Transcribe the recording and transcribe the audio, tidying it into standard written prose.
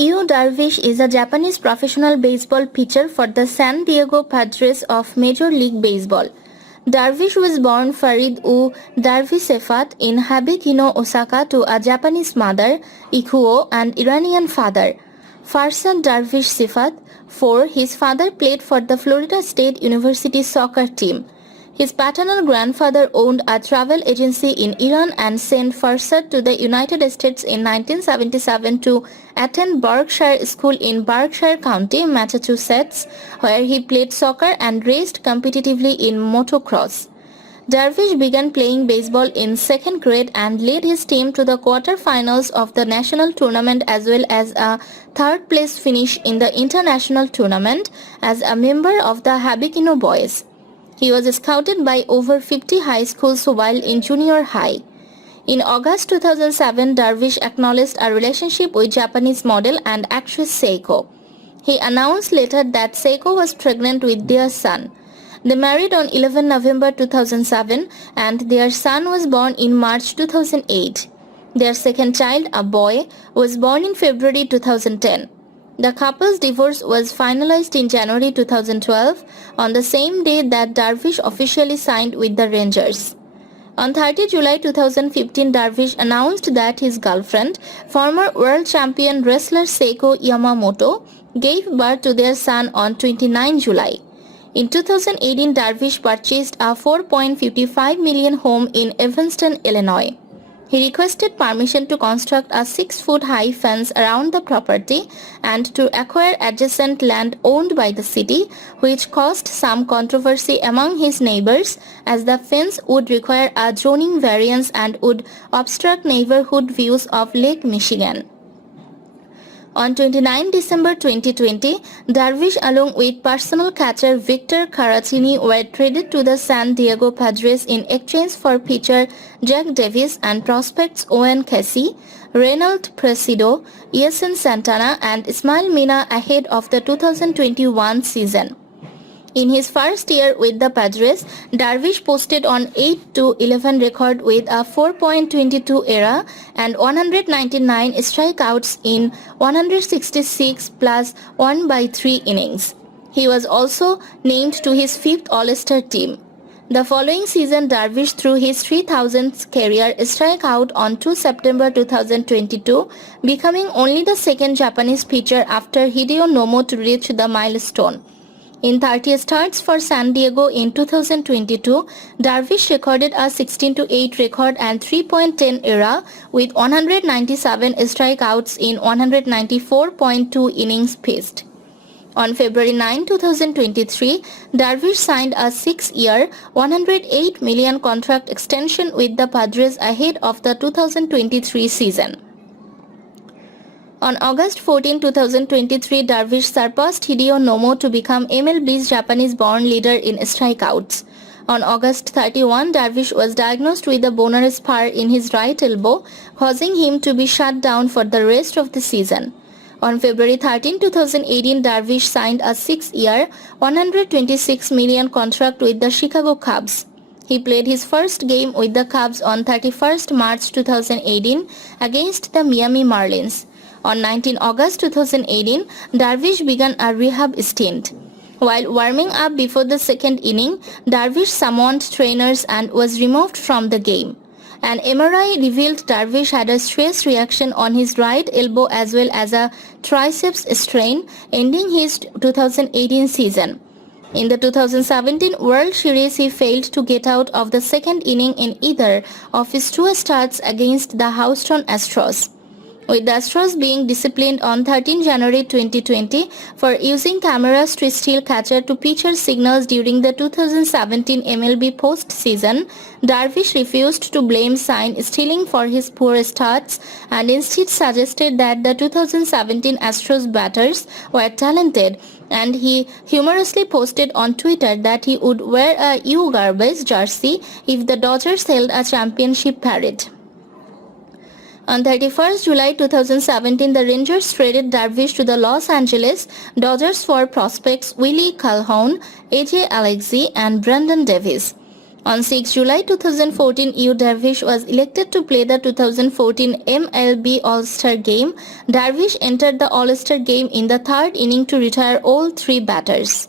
Yu Darvish is a Japanese professional baseball pitcher for the San Diego Padres of Major League Baseball. Darvish was born Farid Yu Darvishsefat in Habikino, Osaka to a Japanese mother, Ikuyo, and Iranian father. Farsad Darvishsefat. 4. His father played for the Florida State University soccer team. His paternal grandfather owned a travel agency in Iran and sent Farsad to the United States in 1977 to attend Berkshire School in Berkshire County, Massachusetts, where he played soccer and raced competitively in motocross. Darvish began playing baseball in second grade and led his team to the quarterfinals of the national tournament as well as a third-place finish in the international tournament as a member of the Habikino boys. He was scouted by over 50 high schools while in junior high. In August 2007, Darvish acknowledged a relationship with Japanese model and actress Seiko. He announced later that Seiko was pregnant with their son. They married on 11 November 2007 and their son was born in March 2008. Their second child, a boy, was born in February 2010. The couple's divorce was finalized in January 2012 on the same day that Darvish officially signed with the Rangers. On 30 July 2015, Darvish announced that his girlfriend, former world champion wrestler Seiko Yamamoto, gave birth to their son on 29 July. In 2018, Darvish purchased a $4.55 million home in Evanston, Illinois. He requested permission to construct a 6-foot-high fence around the property and to acquire adjacent land owned by the city, which caused some controversy among his neighbors as the fence would require a zoning variance and would obstruct neighborhood views of Lake Michigan. On 29 December 2020, Darvish along with personal catcher Victor Caratini were traded to the San Diego Padres in exchange for pitcher Jack Davis and prospects Owen Casey, Reynald Presido, Yesen Santana and Ismail Mina ahead of the 2021 season. In his first year with the Padres, Darvish posted on 8-11 record with a 4.22 ERA and 199 strikeouts in 166 plus 1/3 innings. He was also named to his 5th All-Star team. The following season, Darvish threw his 3,000th career strikeout on 2 September 2022, becoming only the second Japanese pitcher after Hideo Nomo to reach the milestone. In 30 starts for San Diego in 2022, Darvish recorded a 16-8 record and 3.10 ERA with 197 strikeouts in 194.2 innings pitched. On February 9, 2023, Darvish signed a 6-year, $108 million contract extension with the Padres ahead of the 2023 season. On August 14, 2023, Darvish surpassed Hideo Nomo to become MLB's Japanese-born leader in strikeouts. On August 31, Darvish was diagnosed with a bone spur in his right elbow, causing him to be shut down for the rest of the season. On February 13, 2018, Darvish signed a 6-year, $126 million contract with the Chicago Cubs. He played his first game with the Cubs on 31st March 2018 against the Miami Marlins. On 19 August 2018, Darvish began a rehab stint. While warming up before the second inning, Darvish summoned trainers and was removed from the game. An MRI revealed Darvish had a stress reaction on his right elbow as well as a triceps strain, ending his 2018 season. In the 2017 World Series, he failed to get out of the second inning in either of his 2 starts against the Houston Astros. With the Astros being disciplined on 13 January 2020 for using cameras to steal catcher to pitcher signals during the 2017 MLB postseason, Darvish refused to blame sign stealing for his poor starts and instead suggested that the 2017 Astros batters were talented, and he humorously posted on Twitter that he would wear a Yu Darvish jersey if the Dodgers held a championship parade. On 31st July 2017, the Rangers traded Darvish to the Los Angeles Dodgers for prospects Willie Calhoun, AJ Alexy, and Brandon Davis. On 6 July 2014, Yu Darvish was elected to play the 2014 MLB All-Star Game. Darvish entered the All-Star Game in the third inning to retire all three batters.